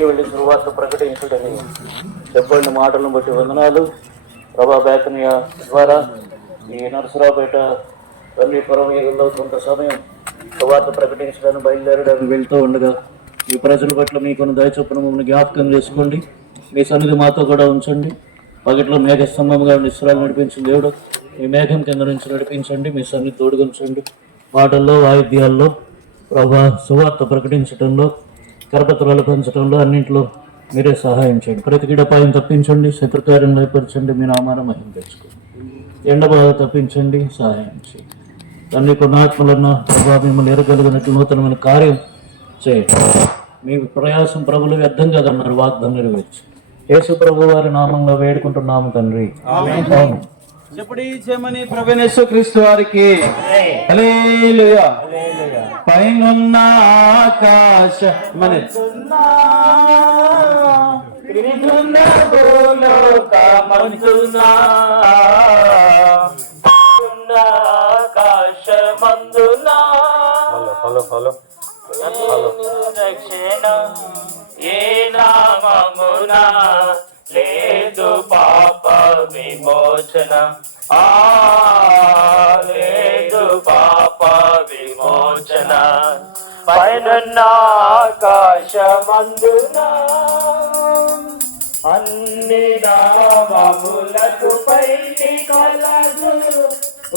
ఇంటింటికి వెళ్ళి సువార్త ప్రకటించుటని చెప్పండి మాటలను బట్టి వందనాలు. ప్రభా బేకనియ ద్వారా ఈ నరసరావుపేట అన్ని పరమయుగంలో కొంత సమయం సువార్త ప్రకటించడానికి బయలుదేరడానికి వెళ్తూ ఉండగా ఈ ప్రజల పట్ల మీకున్న దయచొప్పున మమ్మల్ని జ్ఞాపకం చేసుకోండి. మీ సన్నిధి మాతో కూడా ఉంచండి. పగట్లో మేఘ స్తంభంగా ఇస్రాయలు నడిపించిన దేవుడు మీ మేఘం కింద నుంచి నడిపించండి. మీ సన్నిధి తోడుగుంచండి. పాటల్లో వాయిద్యాల్లో ప్రభా సువార్త ప్రకటించడంలో కరపత్రాలు పంచడంలో అన్నింటిలో మీరే సహాయం చేయండి. ప్రతి గిడపాయం తప్పించండి. శత్రుకార్యం ఏర్పరచండి. మీ నామాన మహిమ తెచ్చుకోండి. ఎండ బాధ తప్పించండి. సహాయం చేయండి. అన్ని కొన్ని ఆత్మలన్న ప్రభా మిమ్మల్ని ఎరగలిగినట్టు నూతనమైన కార్యం చేయండి. మీ ప్రయాసం ప్రభులు వ్యర్థం కదన్నారు. వాగ్దానం నెరవేర్చి యేసు ప్రభు వారి నామంలో వేడుకుంటున్నాము తండ్రి. ఆమేన్. చెప్పుడి చేయమని ప్రభువైన యేసుక్రీస్తు వారికి హల్లెలూయా. పైనున్న ఆకాశమనెత్తున్నా క్రీస్తున్న భూలోకమందునా ఆకాశమందునా హలో రక్షణ ఏ నామమున లేదు పాప విమోచన, లేదు పాప విమోచన. పైనున్న ఆకాశమందున అన్ని నామములకు పైకి కలదు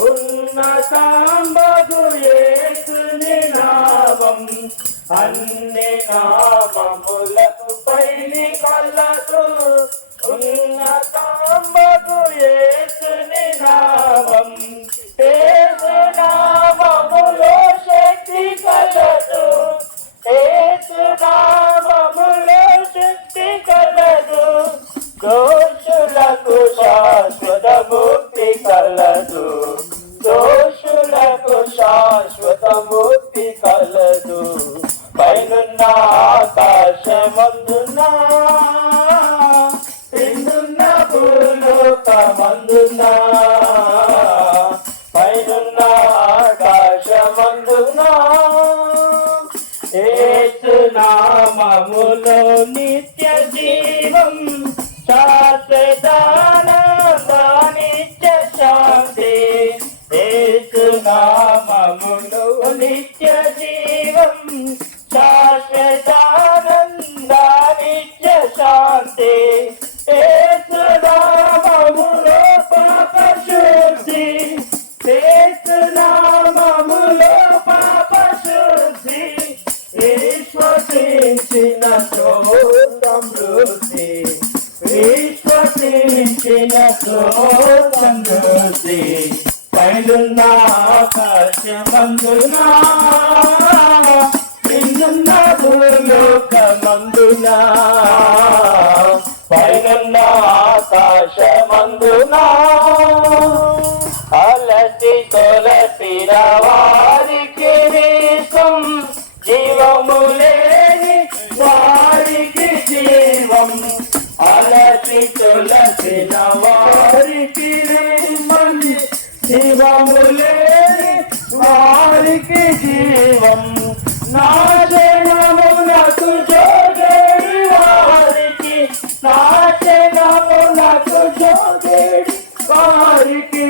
ఉన్నతాంబగు యేసుని నామం. అన్ని నామములకు పైకి కలదు ఉన్నతాంబగు యేసుని నామం. యేసు నామములో శక్తి కలదు, యేసు నామములో శక్తి కలదు. దోషులకు శాశ్వత ముక్తి కలదు, దోషులకు శాశ్వత ముక్తి కలదు. పైనున్న ఆకాశమందున క్రిందున్న భూలోకమందున, పైనున్న ఆకాశమందున యేసు నామములో నిత్య జీవం, శాశ్వతానందం, నిత్య శాంతి. యేసు నామములో నిత్య జీవం, శాశ్వతానందం, నిత్య శాంతి. యేసు నామములో పాప శుద్ధి, యేసు నామములో పాప శుద్ధి. విశ్వసించిన సమృద్ధి, విశ్వసించిన సమృద్ధి. పైనున్న ఆకాశమందున క్రిందున్న భూలోకమందున, పైనున్న ఆకాశమందున అలసి కొలసిన వారికి విశ్వం, జీవము లేని వారికి జీవం. అలసి కొలసిన వారికి మంది, జీవము లేని వారికి జీవం. నాశనమునకు జోగేడి వారికి, నాశనమునకు జోగేడి వారికి.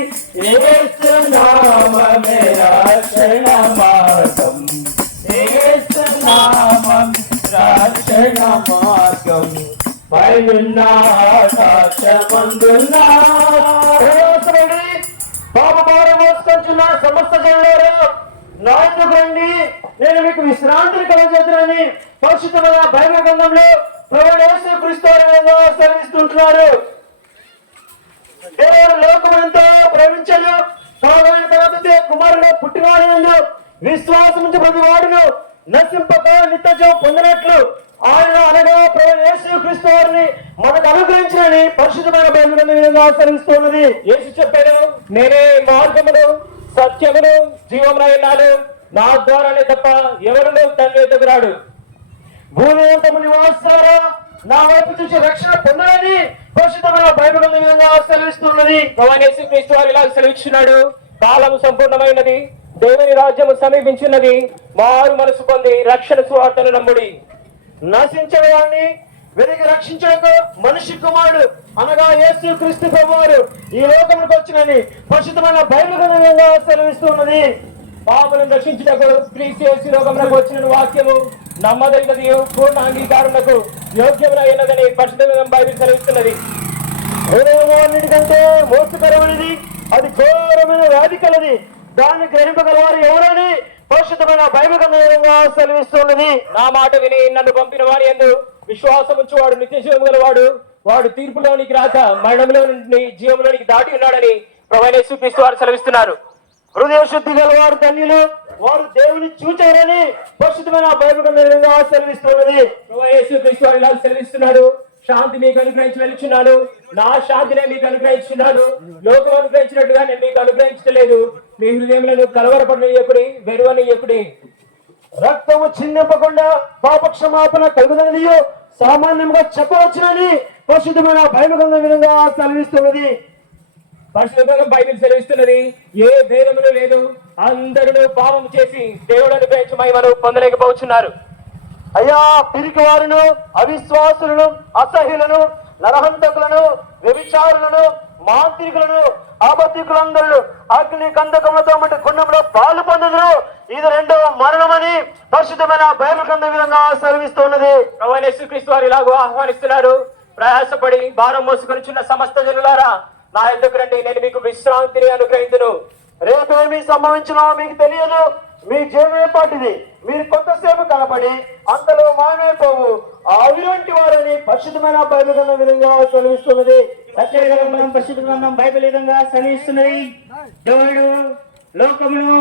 యేసు నామమే రక్షణ మార్గం, యేసు నామమే రక్షణ మార్గం. పైనున్న ఆకాశమందున పాపభారం మోసుకొచ్చిన సమస్త జనులారా నా యొద్దకు రండి, నేను మీకు విశ్రాంతిని కలుగజేయుదునని పరిశుద్ధమైన బైబిల్ గ్రంథంలో ప్రభువైన యేసుక్రీస్తు వారు సెలవిస్తుంటున్నారు. దేవుడు లోకమంతా ప్రేమించను, తాను తర్వాత కుమారుడు పుట్టినవాడు విశ్వాసం ప్రతి వాడును నశింపక నిత్యజీవం పొందినట్లు ఆయన అనగా ప్రభువైన యేసుక్రీస్తు వారిని మనకు అనుగ్రహించినని పరిశుద్ధమైన బైబిల్ గ్రంథం ఆచరిస్తున్నది. యేసు చెప్పారు, నేనే మార్గమును సత్యమును జీవమునై ఉన్నాను, నా ద్వారానే తప్ప ఎవరును తండ్రి యొద్దకు రాడు. భూమి అంతము నివాసారా నా వైపు చూసి రక్షణ పొందాలని పరిశుద్ధమైన బైబిల్ విధంగా సెలవిస్తున్నది. ప్రభువైన యేసుక్రీస్తు వారు ఇలా సెలవిస్తున్నాడు, కాలము సంపూర్ణమైనది, దేవుని రాజ్యము సమీపించినది, మారు మనసు పొంది రక్షణ సువార్తను నమ్ముడి. నశించడాన్ని వెలిగి రక్షించడానికి మనిషి కుమారుడు అనగా యేసు క్రీస్తు ప్రభువారు ఈ లోకంలోకి వచ్చినని పరిశుద్ధమైన బైబిల్ గ్రంథంగా సెలవిస్తున్నది. పాపలను రక్షించుటకు క్రీస్తు యేసు లోకంలోకి వచ్చిన వాక్యము నమ్మదగినది, పూర్ణ అంగీకారులకు యోగ్యమైనదని పరిశుద్ధ గ్రంథం బైబిల్ సెలవిస్తున్నది. హృదయము అన్నిటికంటే మోసకరమైనది, అది ఘోరమైన వ్యాధి కలది, దాన్ని గ్రహింపగలవారు ఎవరని పరిశుద్ధమైన బైబిల్ గ్రంథంగా సెలవిస్తున్నది. నా మాట విని నన్ను పంపిన వారి యందు విశ్వాసం ఉంచువాడు నిత్య జీవం గలవాడు, వాడు తీర్పులోనికి రాక మరణంలో నుండి జీవంలోనికి దాటి ఉన్నాడని ప్రభువైన యేసుక్రీస్తు వారు సెలవిస్తున్నారు. హృదయ శుద్ధి గలవారు ధన్యులు, వారు దేవుని చూచారని పరిశుద్ధమైన బైబిల్ గ్రంథంగా సెలవిస్తున్నది. ప్రభువైన యేసుక్రీస్తు వారు ఇలా సెలవిస్తున్నాడు, శాంతి మీకు అనుగ్రహించి వెళ్తున్నాను, నా శాంతినే మీకు అనుగ్రహించున్నాను, లోకం అనుగ్రహించినట్టుగా నేను మీకు అనుగ్రహించలేదు. మీ హృదయములను కలవరపడనీయకుడి, వెరువనీయకుడి. రక్తము చిందింపకుండా పాప క్షమాపణ కలుగుదనియో సామాన్యంగా చెప్పవచ్చునని పరిశుద్ధమైన బైబిల్ గ్రంథం విధంగా సెలవిస్తున్నది. పరిశుద్ధ బైబిల్ సెలవిస్తున్నది, ఏ భేదములు లేదు, అందరూ పాపం చేసి దేవుడు అనుగ్రహించి మహిమను పొందలేకపోతున్నారు. అయ్యా, పిరికి వారును, అవిశ్వాసులను, అసహ్యులను, నరహంతకులను, వ్యభిచారులను, మాంత్రికులను, అబద్ధికులందరూ అగ్ని కందకములతో మట్టి గుండంలో పాలు పొందుదురు, ఇది రెండవ మరణమని పరిశుద్ధమైన బైబిల్ గ్రంథం విధంగా సెలవిస్తున్నది. ప్రభువైన యేసుక్రీస్తు వారు ఇలాగూ ఆహ్వానిస్తున్నారు, ప్రయాసపడి భారం మోసుకొనిచున్న సమస్త జనులారా నా యొద్దకు రండి, నేను మీకు విశ్రాంతిని అనుగ్రహించును. రేపేమి సంభవించినో మీకు తెలియదు, మీ జీవమే పాటిది, మీరు కొంతసేపు కనపడి అంతలో మాయమైపోవు అవిలాంటి వారని పరిశుద్ధమైన బైబిల్ గ్రంథం విధంగా సెలవిస్తున్నది. పరిశుద్ధ గ్రంథం బైబిల్ విధంగా సెలవిస్తున్నది. దేవుడు లోకమును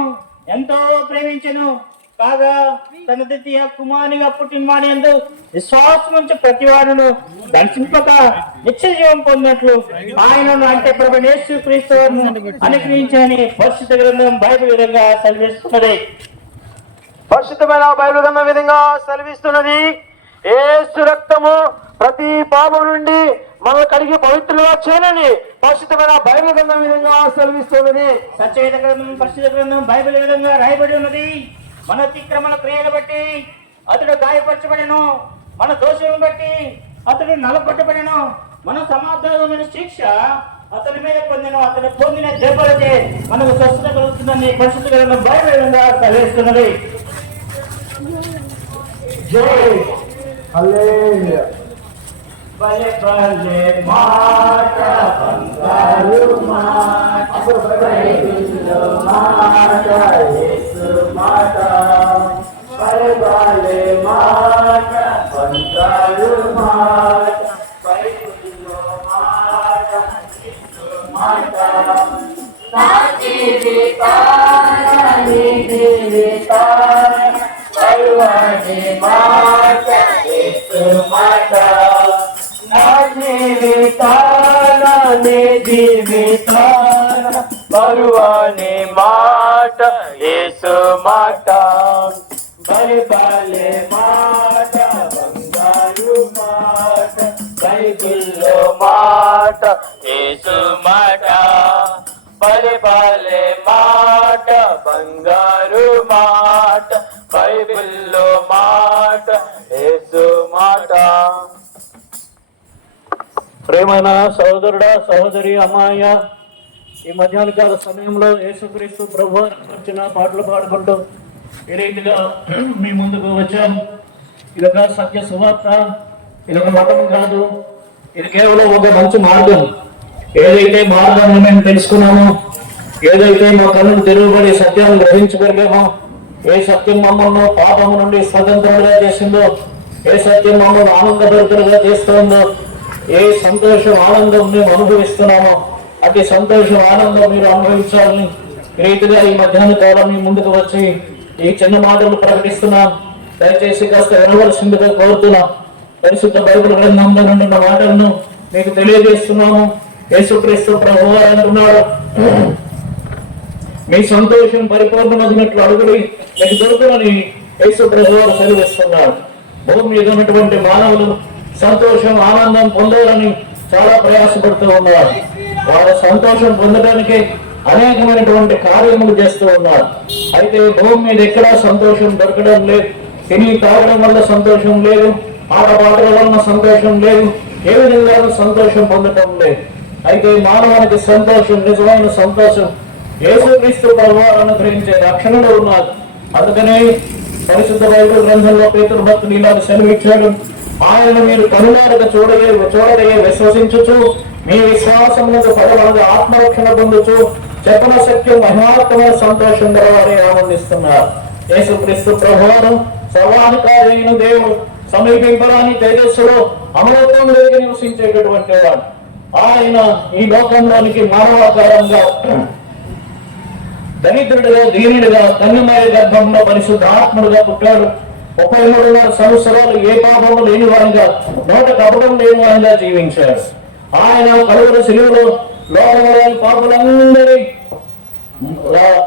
ఎంతో ప్రేమించెను, కాగా తన ద్వితీయ కుమారునిగా పుట్టిన వాని యందు విశ్వాసం ఉంచి ప్రతి వారును దర్శింపక నిత్య జీవం పొందినట్లు ఆయనను అంటే ప్రభువైన యేసుక్రీస్తు వారిని అనుగ్రహించని పరిశుద్ధ గ్రంథం బైబిల్ విధంగా సెలవిస్తున్నది. పరిశుద్ధమైన బైబిల్ గ్రంథం విధంగా సెలవిస్తున్నది. యేసు రక్తము ప్రతి పాపం నుండి మనల్ని కడిగి పవిత్రులుగా చేయనని పరిశుద్ధమైన బైబిల్ గ్రంథం విధంగా సెలవిస్తున్నది. సత్యవేద గ్రంథం పరిశుద్ధ గ్రంథం బైబిల్ విధంగా రాయబడి ఉన్నది. మన అతిక్రమణ క్రియలు బట్టి అతడు గాయపరచబడెను, మన దోషం బట్టి అతడు నలగొట్టబడెను, మన సమాధానం శిక్ష అతని మీద పొందెను, అతను పొందిన దెబ్బలకే మనకు స్వస్థత కలుగుతుందని పరిశుద్ధ గ్రంథం బైబిల్ విధంగా సెలవిస్తున్నది. భలే భలే మాట బంగారు మాట, బైబిల్లో మాట, యేసు మాట. భలే భలే మాట బంగారు మాట, బైబిల్లో మాట, యేసు మాట. నా జీవితాన నీ జీవితాన బైబిల్ మాట, యేసు మాట. నా జీవితాన నీ జీవితాన బరువాని మాట, యేసు మాట. బైబిలే మాట బంగారు మాట, బైబిల్లో మాట, యేసు మాట. బైబిలే మాట బంగారు మాట, బైబిల్లో మాట, యేసు మాట. ప్రేమైన సహోదరుడా, సహోదరి, అమ్మాయ, ఈ మధ్యాహ్న కాల సమయంలో యేసుక్రీస్తు ప్రభు వచ్చిన పాటలు పాడుకుంటూ ఈ రీతిగా మీ ముందుకు వచ్చాం. ఇదొక సత్య సువార్త, ఇదొక మతం కాదు, ఇది కేవలం ఒక మంచి మార్గం. ఏదైతే మార్గాన్ని మేము తెలుసుకున్నామో, ఏదైతే మా కన్నులు తెరుగుబడి సత్యాన్ని గ్రహించగలిగామో, ఏ సత్యం మమ్మల్ని పాపము నుండి స్వతంత్రులుగా చేసిందో, ఏ సత్యం మమ్మల్ని ఆనందభరితులుగా చేస్తుందో, ఏ సంతోషం ఆనందం మేము అనుభవిస్తున్నామో అతి సంతోషం ఆనందం మీరు అనుభవించాలని రీతిగా ఈ మధ్యాహ్న కాలం మీ ముందుకు వచ్చి ఈ చిన్న మాటలు ప్రకటిస్తున్నాం. దయచేసి కాస్త వినవలసిందిగా కోరుతున్నాం. పరిశుద్ధ బైబిల్ గ్రంథంలో నుండి ఉన్న మాటలను మీకు తెలియజేస్తున్నాము. యేసుక్రీస్తు ప్రభువు అంటున్నాడు, మీ సంతోషం పరిపూర్ణమగినట్లు అడుగుడి మీకు దొరుకునని యేసు ప్రభువు సెలవిస్తున్నాడు. భూమి మీద ఉన్నటువంటి మానవులు సంతోషం ఆనందం పొందాలని చాలా ప్రయాసపడుతూ ఉన్నారు. వారు సంతోషం పొందడానికి అనేకమైనటువంటి కార్యములు చేస్తూ ఉన్నారు. అయితే భూమి మీద ఎక్కడా సంతోషం దొరకడం లేదు. తిని తాగడం వల్ల సంతోషం లేదు, ఆటపాటల వలన సంతోషం లేదు, ఏ విధంగా సంతోషం పొందటం లేదు. అయితే మానవానికి సంతోషం, నిజమైన సంతోషం యేసుక్రీస్తు ప్రభువారు అనుగ్రహించే రక్షణలో ఉన్నారు. అందుకనే పరిశుద్ధ బైబిల్ గ్రంథంలో పేతురు భక్తుడు ఇలా సెలవిచ్చాడు, ఆయన మీరు కనులారగా చూడగలిగే విశ్వసించుచు మీ విశ్వాసములకు పదవలుగా ఆత్మరక్షణ పొందుచు చెప్పన శక్తి మహిమాత్మైన సంతోషం గలవారే ఆనందిస్తున్నారు. యేసుక్రీస్తు ప్రభువారు సర్వాధికారి అయిన దేవుడు, సమీపింపరాని తేజస్సులో అమరత్వం లేక నివసించేటటువంటి వాడు. ఆయన ఈ లోకంలోనికి మానవాకారంగా దరిద్రుడిగా, దీనుడిగా, కన్యమయ గర్భంలో పరిశుద్ధాత్ముడుగా పుట్టాడు. 33 సంవత్సరాలు ఏ పాపము లేని వాడిగా, నోట కపటం లేని వాడిగా జీవించాడు. ఆయన కలువరి శిలువలో లోకంలోని పాపులందరి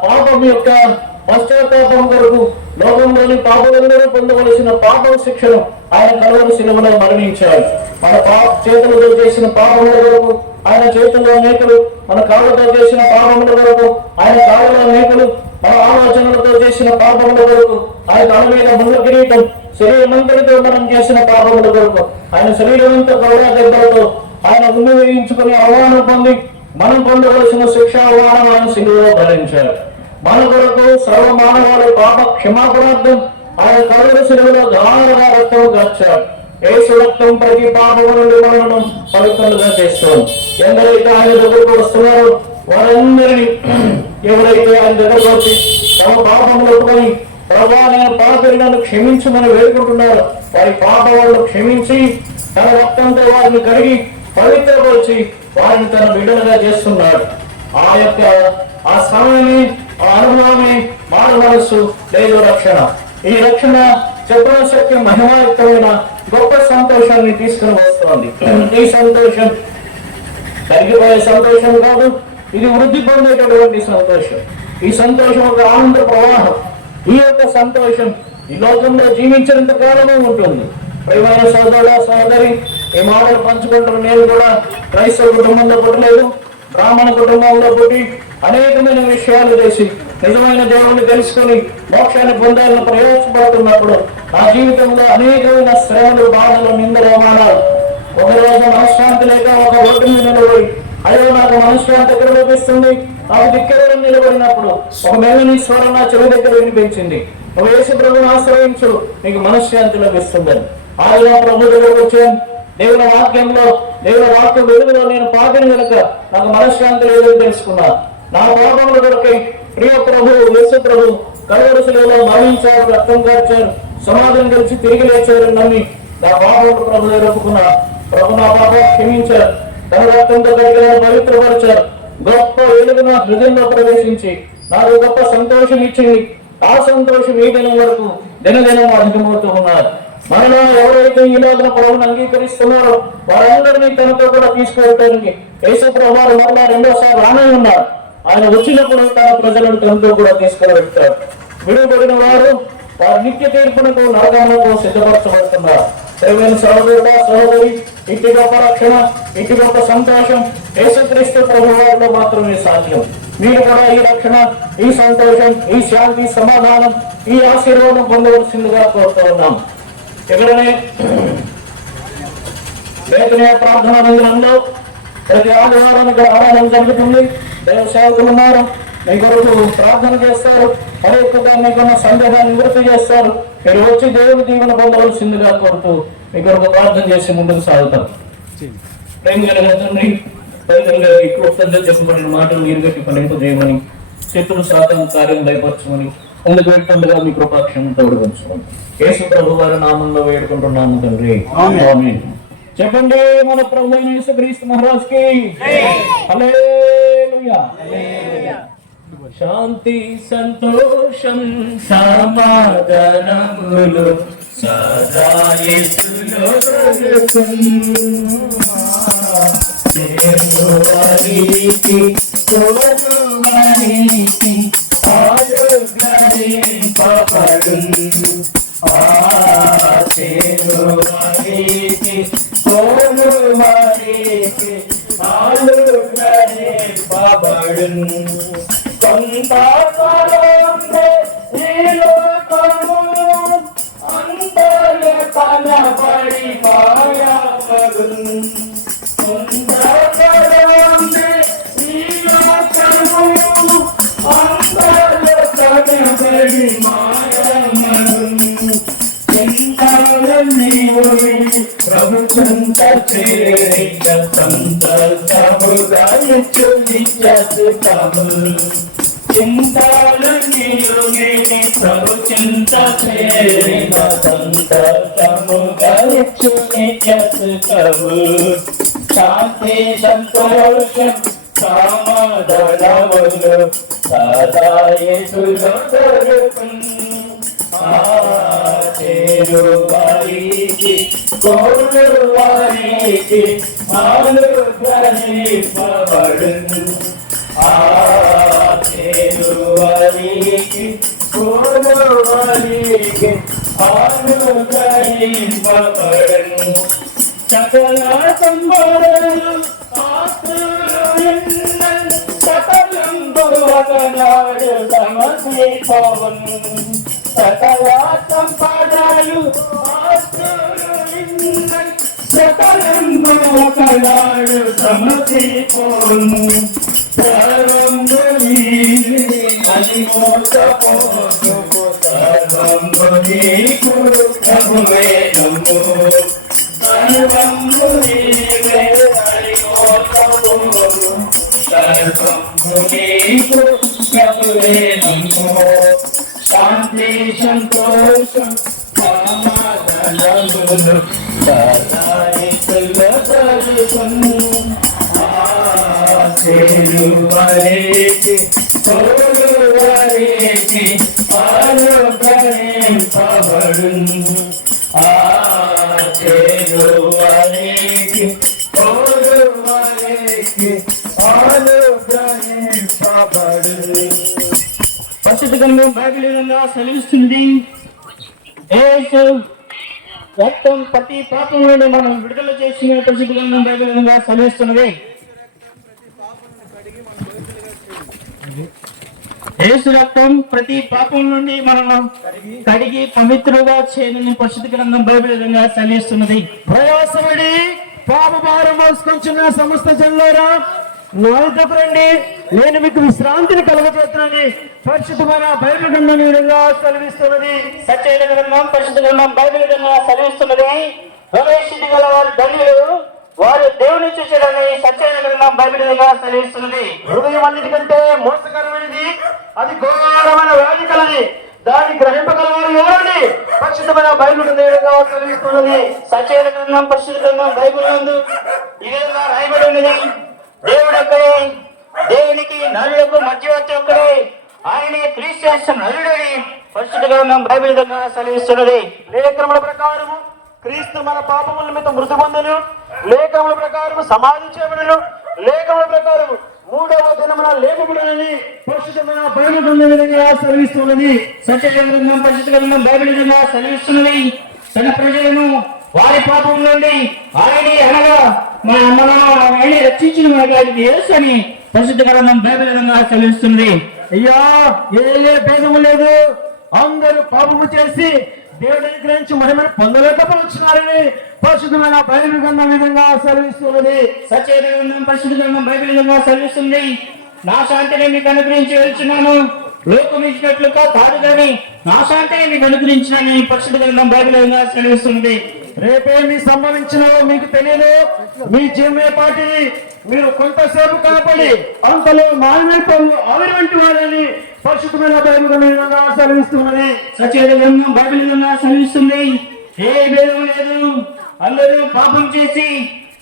పాపం యొక్క పశ్చాత్తాపం కొరకు, లోకంలోని పాపులందరూ పొందవలసిన పాపం శిక్షను ఆయన కలువరి శిలువలో మరణించాడు. మన చేతులతో చేసిన పాపముల కొరకు ఆయన చేతుల్లో అనేకులు, మన కాళ్ళతో చేసిన పాపముల కొరకు ఆయన కాళ్ళలో అనేకులు, మన ఆలోచనలతో చేసిన పాపముల కొరకు ఆయన తల మీద ముళ్ళ కిరీటం, శరీరమంతటితో మనం చేసిన పాపముల కొరకు ఆయన శరీరమంతా కౌరా దెబ్బలతో ఆయన ఉమ్మి వేయించుకుని అవమానం పొంది మనం పొందవలసిన శిక్ష అవమానం ఆయన శిలువలో భరించాడు. మన కొరకు సర్వ మానవాళి పాప క్షమాపణార్థం ఆయన కలువరి శిలువలో ధారాళంగా రక్తం గార్చాడు. యేసు రక్తం ప్రతి పాపము నుండి మనలను పవిత్రులుగా చేస్తుంది. ఎందరైతే ఆయన దగ్గరకు వస్తున్నారో వారందరినీ, ఎవరైతే ఆయన దగ్గరకు వచ్చి తమ పాపములు ఒప్పుకొని ప్రభా నేను పాపిని నన్ను క్షమించమని వేడుకుంటున్నారు, వారి పాపములను క్షమించి తన రక్తంతో వారిని కడిగి పవిత్రపరిచి వారిని తన బిడ్డలుగా చేస్తున్నాడు. ఆ సమయమే, ఆ అనుభవమే మానవ మనస్సు లేదు రక్షణ. ఈ రక్షణ చెప్పన శక్తి మహిమాయుక్తమైన గొప్ప సంతోషాన్ని తీసుకుని వస్తోంది. ఈ సంతోషం తగ్గిపోయే సంతోషం కాదు, ఇది వృద్ధి పొందేటటువంటి సంతోషం. ఈ సంతోషం ఒక ఆనంద ప్రవాహం. ఈ యొక్క సంతోషం ఈ లోకంలో జీవించినంత కాలమే ఉంటుంది. ప్రియమైన సోదరుడ, సోదరి, ఈ మాటలు పంచుకుంటున్న నేను కూడా క్రైస్తవ కుటుంబంలో పుట్టలేదు, బ్రాహ్మణ కుటుంబంలో పుట్టి అనేకమైన విషయాలు చేసి నిజమైన దేవుణ్ణి తెలుసుకొని మోక్షాన్ని పొందాలని ప్రయాసపడుతున్నప్పుడు నా జీవితంలో అనేకమైన శ్రమలు, బాధలు, నిందలు, అవమానాలు. ఒకరోజు మనశ్శాంతి లేక ఒక రోడ్డు మీద నిలబడి, అయ్యో నాకు మనశ్శాంతి ఎక్కడ లభిస్తుంది, నాకు దిక్కెళ్ళడం నిలబడినప్పుడు ఒక మెల్లని స్వరం నా చెవి దగ్గర వినిపించింది, నువ్వు యేసు ప్రభువుని ఆశ్రయించు, నీకు మనశ్శాంతి లభిస్తుందని. ఆయన ప్రభు దగ్గరకు వచ్చాను. దేవుని వాక్యంలో, దేవుని వాక్య వెలుగులో నేను పాపిని కనుక నాకు మనశ్శాంతి లేదని తెలుసుకున్నాను. నా పాపముల కొరకై ప్రియ ప్రభు యేసు ప్రభు కలువరి శిలువలో మరణించారు, రక్తం కార్చారు, సమాధిని కలిసి తిరిగి లేచారు నమ్మి నా పాపములు ప్రభు దగ్గర ఒప్పుకున్నాను. ప్రభు నా పాపం క్షమించారు, తన రక్తంతో కడిగిన పవిత్రపరిచారు. గొప్ప వెలుగు నా హృదయంలో ప్రవేశించి నాకు గొప్ప సంతోషం ఇచ్చింది. ఆ సంతోషం ఈ దినం వరకు దినదినం అధికమవుతూ ఉన్నారు. మనలో ఎవరైతే ఈ రోజున ప్రభువును అంగీకరిస్తున్నారో వారందరినీ తనతో కూడా తీసుకెళ్ళడానికి యేసు ప్రభు మరలా రెండోసారి రానే ఉన్నారు. ఆయన వచ్చినప్పుడు తన ప్రజలను తనతో కూడా తీసుకెళ్తారు. విడుబడిన వారు వారి నిత్య తీర్పునకు, నరకమునకు సిద్ధపరచబడుతున్నారు. ప్రియమైన సహోదరుడా, సహోదరి, ఇటు గొప్ప రక్షణ, ఇటు గొప్ప సంతోషం యేసుక్రీస్తు ప్రభువారిలో మాత్రమే సాధ్యం. మీరు కూడా ఈ రక్షణ, ఈ సంతోషం, ఈ శాంతి, సమాధానం, ఈ ఆశీర్వాదం పొందవలసిందిగా కోరుతూ ఉన్నాం. ఇక్కడనే వేతనీయ ప్రార్థనా మందిరంలో ప్రతి ఆదివారం ఇక్కడ ఆరాధన జరుగుతుంది. దేవ సేవకులు ఉన్నారు, మీ కొరకు ప్రార్థన చేస్తారు, మరొకగా మీకున్న సందేహాన్ని నివృత్తి చేస్తారు. మీరు వచ్చి దేవుని దీవెన పొందవలసిందిగా కోరుతూ మీ కొరకు ప్రార్థన చేసి ముందుకు సాగుతారు. ప్రేమ కలిగిన తండ్రి, తల్లిదండ్రుల గారికి కృతజ్ఞత చెప్పబడిన మాటలు మీరు గట్టి ఫలింపజేయమని, శత్రు సాధన కార్యం భయపరచమని, ముందుకు వెళ్తుండగా మీ కృపాక్షం తోడుగొంచుకోండి. యేసు ప్రభు వారి నామంలో వేడుకుంటున్నాము తండ్రి, ఆమేన్. చెప్పండి, మన ప్రభు అయిన యేసుక్రీస్తు మహారాజ్ కి హల్లెలూయా. శాంతి, సంతోషం, సమాధానములు సదా యేసులో దేవునికి తోడువానికి ఆలుగ్రహింపబడును. దేవునికి తోడువానికి ఆలుగ్రహింపబడును. కొంతకాలమే ఈ లోకము అంతలో కనబడి మాయామగున్ అంతరంగందే ఈ లోకము అంతరంగందే మాయామగున్ చింతలన్నీ ప్రభు చింత చేరిన సంతసముగా ఇచ్చు నిత్య సుఖము చింతలన్నీ ప్రభు చింత చేరిన సంతసముగా ఇచ్చు నిత్య సుఖము శాంతి సంతోషం సమాధానములు సదా యేసులో దొరుకును వారికి వారికి అనుగ్రహింపబడును వారికి వారికి అనుగ్రహింపబడును సకల సంబరలు సకలంబువకనాడు సమీపవను సకల సంపదలు సకలంబువకనాడు సమీపవను సర్వంబు నీవే అని మోసపోదు సర్వంబు నీకు ప్రభువే నమ్ము సర్వంబు నీవే అని మోసపోదు సర్వంబు నీకు ప్రభువే నమ్ము శాంతి సంతోషం సమాధానములు సదా యేసులో దొరుకును వారికి వారికి అనుగ్రహింపబడును వారికి వారికి అనుగ్రహింపబడును పరిశుద్ధ గ్రంథం బైబిల్ విధంగా సెలవిస్తుంది యేసు రక్తం ప్రతి పాపం నుండి మనం విడుదల చేసిన పరిశుద్ధ గ్రంథం బైబిల్ విధంగా సెలవిస్తున్నది. యేసు రక్తం ప్రతి పాపం నుండి మనల్ని కడిగి పవిత్రుగా చేయని పరిశుద్ధ గ్రంథం బైబిల్ విధంగా సెలవిస్తున్నది. ప్రయాసపడి పాప భారం మోసుకొంచున్న సమస్త జనులారా నా వద్దకు రండి, నేను మీకు విశ్రాంతిని కలుగజేస్తున్నానని పరిశుద్ధమైన బైబిల్ గ్రంథం ఈ విధంగా సెలవిస్తున్నది. సత్యమైన గ్రంథం పరిశుద్ధ గ్రంథం బైబిల్ విధంగా సెలవిస్తున్నది. ప్రవేశించి గల వారు ధన్యులు, వారు దేవుని చూచారని సత్యమైన గ్రంథం బైబిల్ విధంగా సెలవిస్తున్నది. హృదయం అన్నిటికంటే మోసకరమైనది, అది ఘోరమైన వ్యాధి కలది, దాన్ని గ్రహింపగలవారు ఎవరండి? పరిశుద్ధమైన బైబిల్ గ్రంథం ఈ విధంగా సెలవిస్తున్నది. సత్యమైన గ్రంథం పరిశుద్ధ గ్రంథం బైబిల్ నందు ఈ విధంగా రాయబడి ఉన్నది. దేవుడు ఒక్కడే, దేవునికి నరులకు మధ్యవర్తి ఒక్కడే, ఆయనే క్రీస్తు నరుడని పరిశుద్ధ గ్రంథం బైబిల్ విధంగా సెలవిస్తున్నది. లేఖనముల ప్రకారము క్రీస్తు మన పాపముల మీద మృతి పొందెను, లేఖనముల ప్రకారము సమాధి చేయబడెను, లేఖనముల ప్రకారము మూడవ దినమున లేపబడెనని పరిశుద్ధమైన బైబిల్ గ్రంథం విధంగా సెలవిస్తున్నది. సత్యమైన గ్రంథం పరిశుద్ధ గ్రంథం బైబిల్ విధంగా సెలవిస్తున్నది. తన ప్రజలను వారి పాపం నుండి ఆయన అనగా ఆయన రక్షించిన మనకి యేసు అని పరిశుద్ధ గ్రంథం బైబిల్ విధంగా సెలవిస్తుంది. అయ్యా, ఏ భేదము లేదు, అందరూ పాపము చేసి దేవుడి గురించి మహిమను పొందలేకపోతున్నారని పరిశుద్ధమైన బైబిల్ గ్రంథం విధంగా సెలవిస్తున్నది. సత్యమైన గ్రంథం పరిశుద్ధ గ్రంథం బైబిల్ విధంగా సెలవిస్తుంది. నా శాంతిని మీకు అనుగ్రహించి వెళ్తున్నాను, లోకం ఇచ్చినట్లుగా కాదు కానీ నా శాంతిని మీకు అనుగ్రహించినని పరిశుద్ధ గ్రంథం బైబిల్ విధంగా సెలవిస్తుంది. రేపే మీ సంభవించినవో మీకు తెలియదు, మీ జీవమే పాటిది, మీరు కొంతసేపు కనపడి అంతలో మారిపోవు ఆవిరి వంటి వారని పరిశుద్ధమైన బైబిల్ విధంగా సెలవిస్తున్నది. సత్యమైన గ్రంథం బైబిల్ విధంగా సెలవిస్తుంది. ఏ భేదం లేదు, అందరూ పాపం చేసి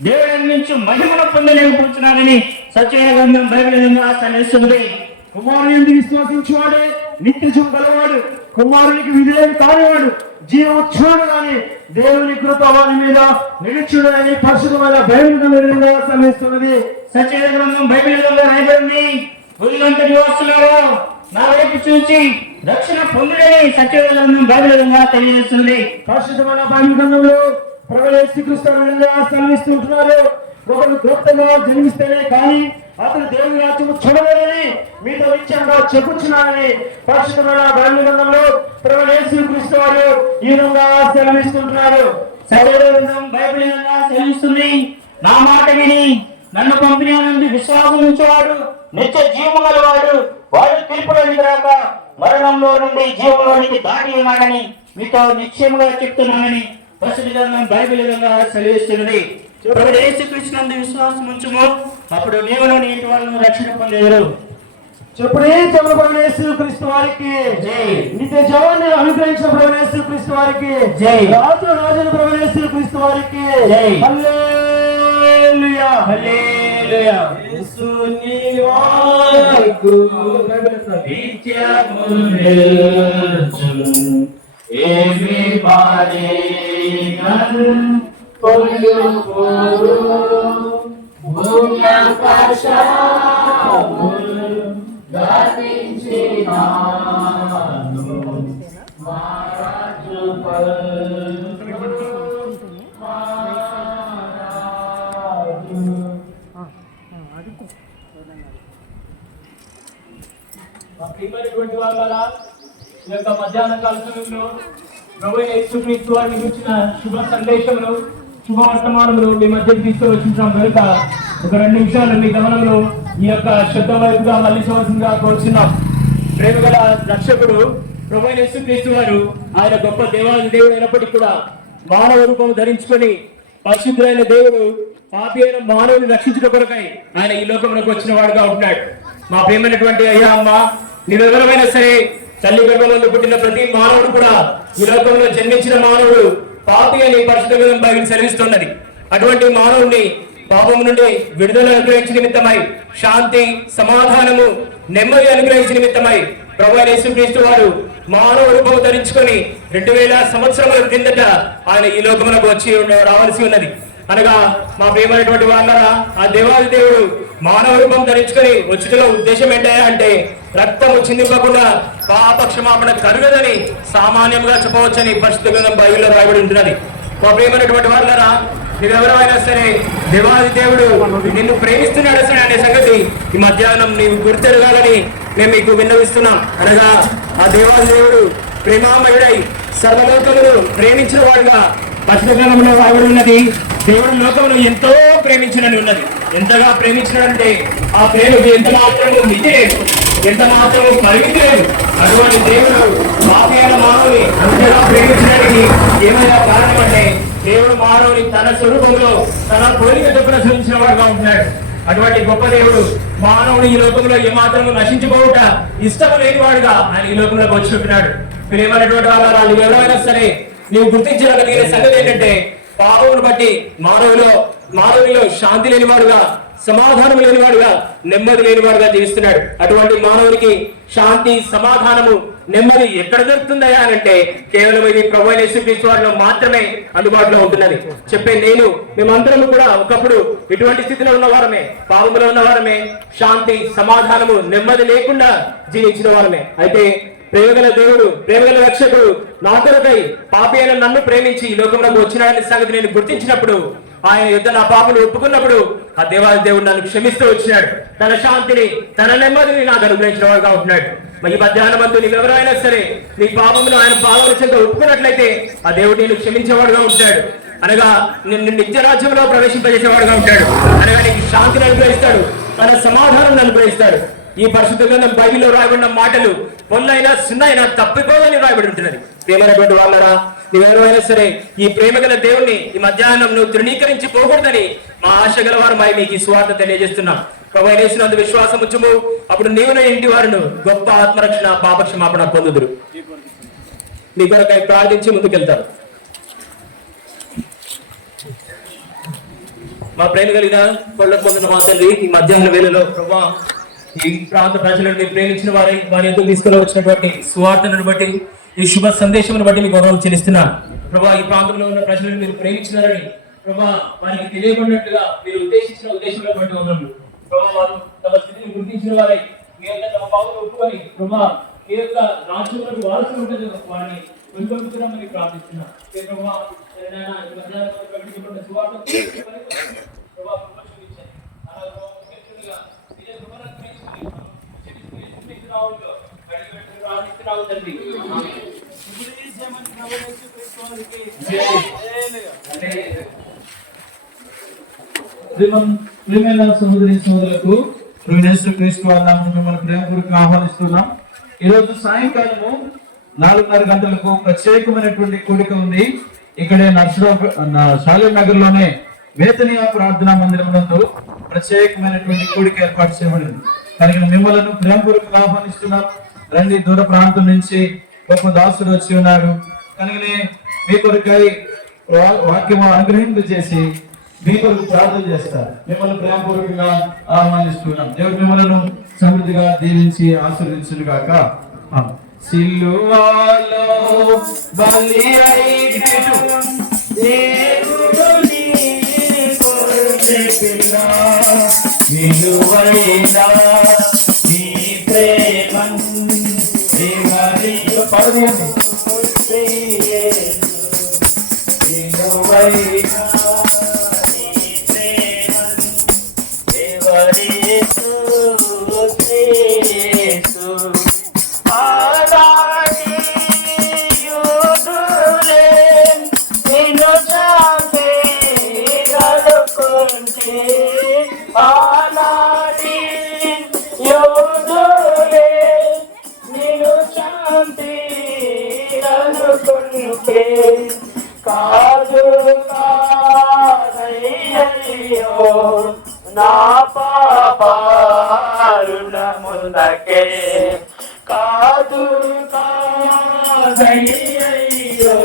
దేవుడి నుంచి మహిమను పొందలేకపోతున్నారని సత్యమైన గ్రంథం బైబిల్ విధంగా సెలవిస్తుంది. కుమారుని ఎందుకు విశ్వసించేవాడే నిత్య జీవం గలవాడు, కుమారునికి విధేయుడు కానివాడు జీవోత్సవాడు కానీ దేవుని కృప వారి మీద నిరీక్షుడని పరిశుద్ధమైన బైబిల్ విధంగా సెలవిస్తున్నది. సత్యమైన గ్రంథం బైబిల్ విధంగా రాయబడింది. భూమిలోంత నివాసులారా నా వైపు చూచి రక్షణ పొందుడని సత్యమైన గ్రంథం బైబిల్ విధంగా తెలియజేస్తుంది. పరిశుద్ధమైన బైబిల్ గ్రంథంలో ప్రభువు యేసుక్రీస్తు విధంగా సెలవిస్తుంటున్నారు. ఒకరు గుప్తంగా జన్మిస్తేనే కానీ అతను దేవుని రాజ్యము చూడలేదని మీతో నిత్యంగా చెప్పుచున్నానని పరిశుద్ధమైన బైబిల్ గ్రంథంలో ప్రభువు యేసుక్రీస్తు వారు ఈ విధంగా సెలవిస్తుంటున్నారు. సత్యవేద గ్రంథం బైబిల్ విధంగా సెలవిస్తుంది, నా మాట విని నన్ను పంపినందు విశ్వాసం ఉంచేవాడు నిత్య జీవము గలవాడు, వాడు తీర్పులోనికి రాక మరణంలో నుండి జీవంలోనికి దాటి ఉన్నాడని మీతో నిశ్చయముగా చెప్తున్నానని పరిశుద్ధ గ్రంథం బైబిల్ విధంగా సెలవిస్తున్నది. ప్రభువు యేసుక్రీస్తునందు విశ్వాసం ఉంచుము, అప్పుడు నీవును నీ ఇంటి వాళ్ళను రక్షణ పొందేరు. చెప్పుడే చెవుల ప్రభువైన యేసుక్రీస్తు వారికి జై. నిత్య జీవాన్ని అనుగ్రహించిన ప్రభువైన యేసుక్రీస్తు వారికి జై. రాజుల రాజుల ప్రభువైన యేసుక్రీస్తు వారికి జై. హల్లెలూయా. హల్లెలూయా. యేసు నీ వాకు నిత్యము నిలుచును. Everybody పొందుకోరు భూమి ఆకాశములు గావించినాను మహారాజు ప్రియమైనటువంటి వాళ్ళారా, ఈ యొక్క మధ్యాహ్న కాల సమయంలో ప్రభువైన యేసుక్రీస్తు వారిని గురించిన శుభ సందేశములు, శుభ వర్తమానములు మీ మధ్యకు తీసుకొని వచ్చిన కనుక ఒక 2 నిమిషాలు మీ గమనంలో ఈ యొక్క శబ్దం వైపుగా మళ్ళించవలసిందిగా కోరుచున్నాం. ప్రేమగల రక్షకుడు ప్రభువైన యేసుక్రీస్తు వారు ఆయన గొప్ప దేవాది దేవుడు అయినప్పటికీ కూడా మానవ రూపం ధరించుకొని పరిశుద్ధులైన దేవుడు పాపి అయిన మానవుని రక్షించడం కొరకై ఆయన ఈ లోకంలోకి వచ్చిన వాడుగా ఉంటున్నాడు. మా ప్రియమైనటువంటి అయ్యా అమ్మ, నీవెవరైనా సరే తల్లి గర్భంలో పుట్టిన ప్రతి మానవుడు కూడా ఈ లోకంలో జన్మించిన మానవుడు పాపి అని పరిశుద్ధ గ్రంథం బైబిల్ సెలవిస్తున్నది. అటువంటి మానవుడిని పాపం నుండి విడుదల అనుగ్రహించిన నిమిత్తమై, శాంతి సమాధానము నెమ్మది అనుగ్రహించిన నిమిత్తమై ప్రభువైన యేసుక్రీస్తు వారు మానవ రూపం ధరించుకొని 2000 సంవత్సరముల క్రిందట ఆయన ఈ లోకములకు వచ్చి రావాల్సి ఉన్నది. అనగా మా ప్రియమైనటువంటి వాళ్ళరా, ఆ దేవాది దేవుడు మానవ రూపం ధరించుకొని వచ్చుటలో ఉద్దేశం ఏంటయ్యా అంటే రక్తము చిందింపకుండా పాప క్షమాపణ కలుగదని సామాన్యంగా చెప్పవచ్చని పరిశుద్ధ గ్రంథం బైబిల్లో రాయబడి ఉంటున్నది. మా ప్రియమైనటువంటి వాళ్ళరా, నీవెవరైనా సరే దేవాది దేవుడు నిన్ను ప్రేమిస్తున్నాడు సరే అనే సంగతి ఈ మధ్యాహ్నం నీవు గుర్తెరగాలని మేము మీకు విన్నవిస్తున్నాం. అనగా ఆ దేవాది దేవుడు ప్రేమామయుడై సర్వలోకమును ప్రేమించిన వాడుగా పరిశుద్ధ గ్రంథంలో రాయబడి ఉన్నది. దేవుడు లోకమును ఎంతో ప్రేమించినని ఉన్నది. ఎంతగా ప్రేమించినాడంటే ఆ ప్రేమకు ఎంత మాత్రము మితి లేదు, ఎంత మాత్రము పరిమితి లేదు. అటువంటి దేవుడు పాపి అయిన మానవుని అంతగా ప్రేమించడానికి ఏమైనా కారణం అంటే దేవుడు మానవుని తన స్వరూపంలో తన పోలిక చొప్పున సృష్టించిన వాడుగా ఉంటున్నాడు. అటువంటి గొప్ప దేవుడు మానవుడు ఈ లోకంలో ఏమాత్రము నశించుకోవుట ఇష్టము లేని వాడుగా ఆయన ఈ లోకంలోకి వచ్చి ఉంటున్నాడు. ప్రియమైనటువంటి వాళ్ళు ఎవరైనా సరే నీవు గుర్తించగలిగిన సంగతి ఏంటంటే పాపమును బట్టి మానవునిలో శాంతి లేనివాడుగా, సమాధానం లేనివాడుగా, నెమ్మది లేనివాడుగా జీవిస్తున్నాడు. అటువంటి మానవునికి శాంతి సమాధానము నెమ్మది ఎక్కడ దొరుకుతుందయా అంటే కేవలం ఇది ప్రభువైన యేసుక్రీస్తు వారిలో మాత్రమే అందుబాటులో ఉంటున్నది. చెప్పే మేమందరం కూడా ఒకప్పుడు ఇటువంటి స్థితిలో ఉన్నవారమే, పాపములో ఉన్నవారమే, శాంతి సమాధానము నెమ్మది లేకుండా జీవించిన వారమే. అయితే ప్రేమగల దేవుడు, ప్రేమగల రక్షకుడు నా కొరకై పాపి అయిన నన్ను ప్రేమించి ఈ లోకంలోకి వచ్చినాడనే సంగతి నేను గుర్తించినప్పుడు, ఆయన యుద్ధ నా పాపను ఒప్పుకున్నప్పుడు ఆ దేవాది దేవుడు నన్ను క్షమిస్తూ వచ్చినాడు. తన శాంతిని తన నెమ్మదిని నాకు అనుగ్రహించిన వాడుగా ఉంటున్నాడు. ఈ మధ్యాహ్నం అందు నీవెవరైనా సరే నీ పాపమును ఆయన పాదాల చెంత ఒప్పుకున్నట్లయితే ఆ దేవుడు నేను క్షమించేవాడుగా ఉంటాడు. అనగా నిన్ను నిత్య రాజ్యంలో ప్రవేశింపజేసేవాడుగా ఉంటాడు. అనగా నీకు శాంతిని అనుగ్రహిస్తాడు, తన సమాధానం అనుగ్రహిస్తాడు. ఈ పరిశుద్ధ గ్రంథం బైబిల్లో రాయబడిన మాటలు పొల్లైనా సున్నైనా తప్పిపోదని రాయబడి ఉంటున్నది. ప్రేమైనటువంటి వాళ్ళరా, నీవెవరైనా సరే ఈ ప్రేమ గల దేవుణ్ణి ఈ మధ్యాహ్నం నువ్వు తృణీకరించి పోకూడదని మా ఆశ గలవారు మరి మీకు ఈ స్వార్థ తెలియజేస్తున్నాం. ప్రభువైన యేసునందు విశ్వాసం ఉంచుము, అప్పుడు నీవున ఇంటి వారును గొప్ప ఆత్మరక్షణ పాప క్షమాపణ పొందుదురు. నీ కొరకై ప్రార్థించి ముందుకెళ్తారు. మా ప్రేమ కలిగిన కొళ్ళ పొందిన మా తండ్రి, ఈ మధ్యాహ్న వేళలో ప్రభా ఈ ప్రాంత ప్రజలను మీరు ప్రేమించిన వారి ఎందుకు తీసుకుని వచ్చినటువంటి సువార్తను బట్టి, ఈ శుభ సందేశమును బట్టి మీకు గౌరవం చెల్లిస్తున్నాను. ప్రభా ఈ ప్రాంతంలో ఉన్న ప్రజలను మీరు ప్రేమించినారని ప్రభా వారికి తెలియబడినట్లుగా మీరు ఉద్దేశించిన ఉద్దేశంలో బట్టి గౌరవం ప్రభా వారు తమ స్థితిని గుర్తించిన వారై మీ యొక్క తమ పావులు ఒప్పుకొని ప్రభా ఈ యొక్క రాజ్యములకు వారసులు ఉంటుంది వారిని వెలుగొందుతున్నామని ప్రార్థిస్తున్నాం. ప్రభా సువార్త ప్రభా ప్రార్థిస్తున్నావు తండ్రి. ప్రియమైన సహోదరి సోదరులకు క్రీస్తు మిమ్మల్ని ప్రేమపూర్వకంగా ఆహ్వానిస్తున్నాం. ఈరోజు సాయంకాలము 4:30 గంటలకు ప్రత్యేకమైనటువంటి కూడిక ఉంది. ఇక్కడే షాలేం నగర్ లోనే వేతనీయ ప్రార్థనా మందిరం నందు ప్రత్యేకమైనటువంటి కూడిక ఏర్పాటు చేయబడింది. కనుక మిమ్మల్ని ప్రేమపూర్వకంగా ఆహ్వానిస్తున్నాం. రండి, దూర ప్రాంతం నుంచి గొప్ప దాసుడు వచ్చి ఉన్నాడు. కనుకనే మీ కొరకై వాక్యము అనుగ్రహింపు చేసి మీ కొరకు ప్రార్థన చేస్తారు. మిమ్మల్ని ప్రేమపూర్వకంగా ఆహ్వానిస్తున్నాం. దేవుడు మిమ్మల్ని సమృద్ధిగా దీవించి ఆశీర్వదించును గాక. సిలువలో బలి అయినెను దేవుడు నీ కొరకెల విలువైన నీ ప్రేమను వివరించు పరదేవి విలువైన కాదు కాదయ్యో నా పాపారుణమునకే కాదు కాదయ్యో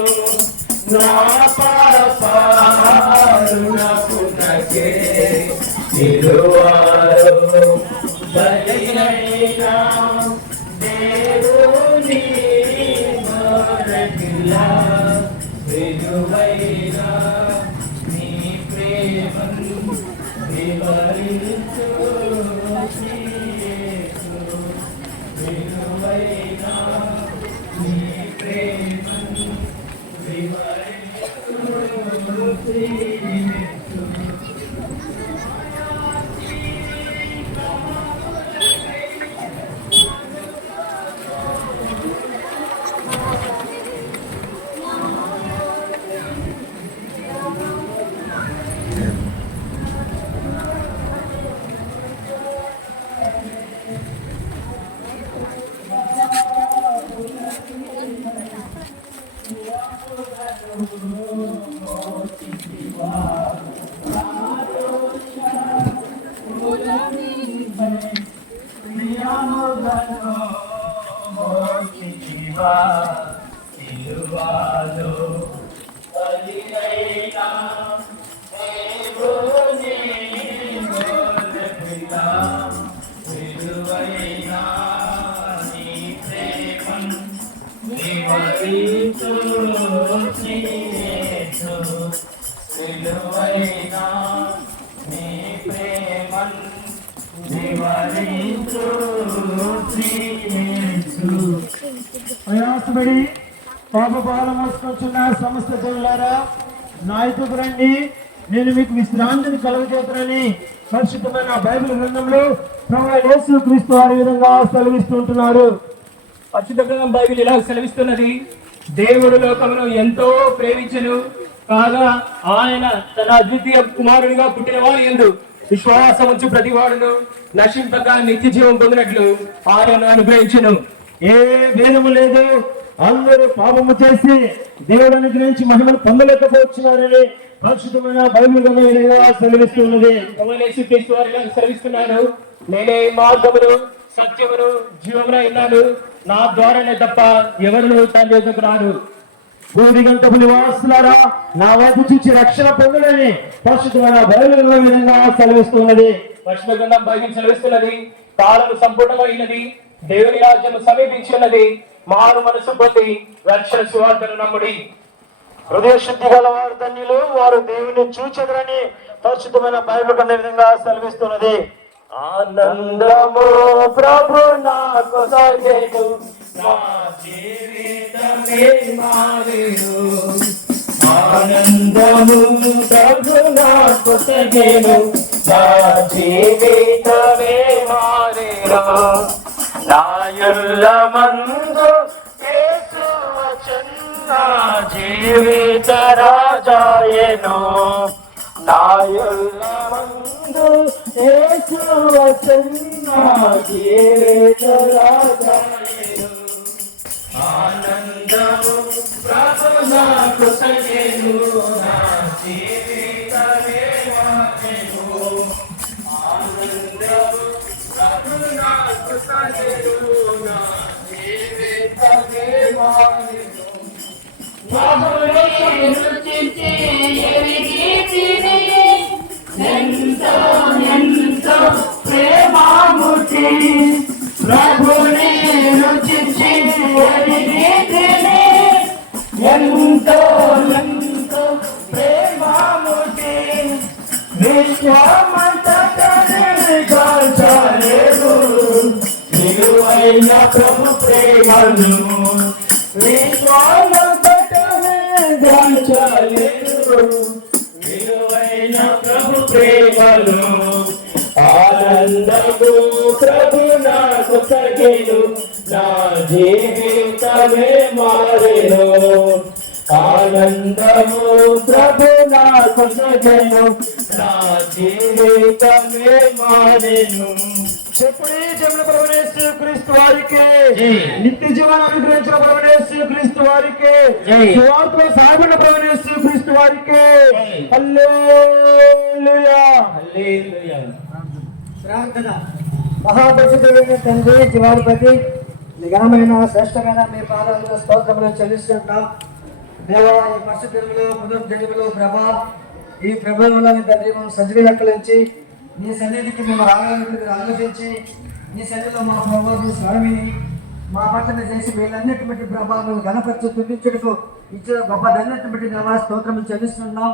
నా పాపారుణమునకే నిలువారు బలియైనా దేవుని మరకిలా విలువైన నీ ప్రేమను వివరించు విలువైన నీ ప్రేమను వివరించు. ప్రయాసపడి పాపభారం మోసుకొచ్చున్న సమస్త జనులారా నా ఎదుగు రండి, నేను మీకు విశ్రాంతిని కలుగజేతునని పరిశుద్ధమైన బైబిల్ గ్రంథంలో ప్రభువైన యేసుక్రీస్తు వారి విధంగా సెలవిస్తుంటున్నారు. పరిశుద్ధ గ్రంథం బైబిల్ ఇలా సెలవిస్తున్నది. దేవుడు లోకమును ఎంతో ప్రేమించెను కాగా ఆయన తన అద్వితీయ కుమారుడిగా పుట్టిన వారి యందు విశ్వాసం ఉంచి ప్రతి వాడును నశింపక నిత్య జీవం పొందినట్లు ఆయన అనుగ్రహించెను. ఏ భేదము లేదు, అందరూ పాపము చేసి దేవుడు అనుగ్రహించి మహిమను పొందలేకపోతున్నారని పరిశుద్ధమైన బైబిల్ గ్రంథం సెలవిస్తున్నది. యేసుక్రీస్తు వారు ఇలా సెలవిస్తున్నారు. నేనే మార్గమును సత్యమును జీవమునై ఉన్నాను, నా ద్వారానే తప్ప ఎవరు తండ్రి యొద్దకు రారు. భూమి గంటపు నివాసులారా నా వైపు చూచి రక్షణ పొందుడని పరిశుద్ధమైన బైబిల్ గ్రంథం విధంగా సెలవిస్తున్నది. పరిశుద్ధ గ్రంథం బైబిల్ సెలవిస్తున్నది. కాలము సంపూర్ణమైనది, దేవుని రాజ్యము సమీపించి ఉన్నది, మారు మనసు పొంది రక్షణ సువార్తను నమ్ముడి. హృదయ శుద్ధి గల వారు ధన్యులు, వారు దేవుని చూచెదరని పరిశుద్ధమైన బైబిల్ గ్రంథం విధంగా సెలవిస్తున్నది. ఆనందము ప్రభు నాకు సగెను, నా జీవితమే మారెను. ఆనందము ప్రభు నాకు సగెను, నా జీవితమే మారెను. నా యుల్ల మందు యేసు వచన నా జీవిత రాజాయను నాయుల్ల మందు యేసు వచ్చెను నా జీవిత రాజాయను ఆనందము ప్రభు నాకు సగెను నా జీవితమే మారెను ఆనందము ప్రభు నాకు సగెను నా జీవితమే మారెను ప్రభుని రుచించి ఎరిగితిని ఎంతో ఎంతో ప్రేమామూర్తి ప్రభుని రుచించి ఎరిగితిని ఎంతో ఎంతో ప్రేమామూర్తి విశ్వమంతటనే కాల్చలేదు నిలువైన ప్రభు ప్రేమను విశ్వమంతటనే కాల్చలేదు నిలువైన ప్రభు ప్రేమను ఆనందము ప్రభు నాకు సగెను నా జీవితమే మారెను ఆనందము ప్రభు నాకు సగెను నా జీవితమే మారెను చెప్పుడే జముల ప్రభునేసు క్రీస్తు వారికి నిత్య జీవన అనుగ్రహించిన ప్రభునేసు క్రీస్తు వారికి సువార్తలో సాగిన ప్రభునేసు క్రీస్తు వారికి హల్లెలూయా హల్లెలూయా ప్రార్థన. మహాపరిశుద్ధుడైన తండ్రి జీవాధిపతి నిఘనమైన శ్రేష్టమైన మీ పాదాలను స్తోత్రములు చెల్లిస్తుంటాం. దేవా ఈ పరిశుద్ధులలో పునర్జన్మలో ప్రభా ఈ ప్రభుత్వంలోని తండ్రి మేము సజీవ లెక్కలించి నీ సన్నిధికి మేము రావాలని మీరు ఆలోచించి నీ సన్నిధిలో మా ప్రభావం స్వామిని మా పట్ల చేసి వీళ్ళన్నిటి బట్టి ప్రభావం గణపరిచి తుదించుటకు ఇచ్చిన గొప్ప ధన్యతను బట్టి దేవా స్తోత్రములు చెల్లిస్తున్నాం.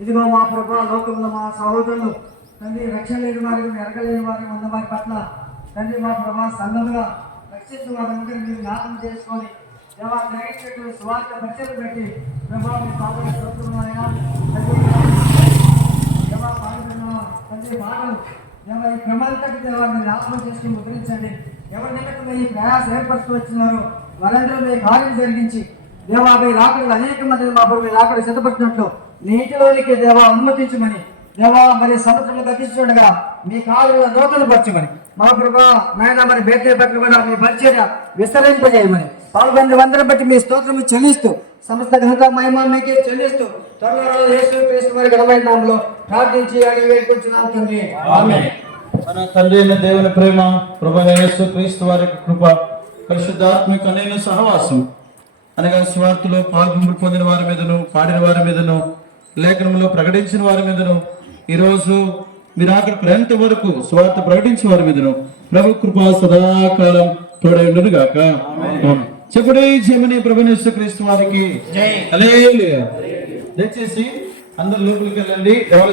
ఇదిగో మా ప్రభా లోకంలో మా సహోదరులు తండ్రి రక్షణ లేని వారికి ఎరగలేని వారికి ఉన్న వారి పట్ల తండ్రి మా ప్రభా సంఘముగా రక్షించిన వారందరూ మీరు జ్ఞాపకం చేసుకొని దేవా గ్రహించినటువంటి స్వార్థ పరిచయం పెట్టి ప్రభావం పాపలు స్తోత్రమైన దేవా పాడుతున్న తండ్రి మాటలు దేవా ఈ క్రమాంతటి దేవాన్ని జ్ఞాపకం చేసుకుని ముద్రించండి. ఎవరి నిమిత్తం ఈ ప్రయాస ఏర్పరుస్తూ వచ్చినారో వారందరూ మీ కార్యం జరిగించి దేవా మీ రాకడలు అనేక మంది మా ప్రభు మీ రాకడ సిద్ధపడుతున్నట్లు నీటిలోనికి దేవా అనుమతించమని దేవా మరి సముద్రంలో గతిస్తుండగా మీ కాలువల నూతన పరచమని మా ప్రభా నాయన మరి బేటే పట్ల కూడా మీ పరిచర్య విస్తరింపజేయమని పాల్గొన్న వందరం బట్టి మీ స్తోత్రము చెల్లిస్తూ సమస్త ఘనత మహిమ మీకే చెల్లిస్తూ త్వరలో యేసు క్రీస్తు వారి ఘనమైన నామములో ప్రార్థించి అడిగి వేడుకుంటున్నాం తండ్రి ఆమేన్. మన తండ్రి అయిన దేవుని ప్రేమ ప్రభువైన యేసు క్రీస్తు వారి కృప పరిశుద్ధాత్మిక అనేక సహవాసం అనగా స్వార్థలో పాల్గొంపు పొందిన వారి మీదను పాడిన వారి మీదను లేఖనంలో ప్రకటించిన వారి మీదను ఈరోజు మీరు అక్కడ ప్రేంత వరకు స్వార్థ ప్రకటించిన వారి మీదను ప్రభు కృప సదాకాలం తోడైండును గాక. చెప్పుడే జమని ప్రభువైన యేసు క్రీస్తు వారికి హల్లెలూయా. దయచేసి అందరు లోపలికి వెళ్ళండి. ఎవరు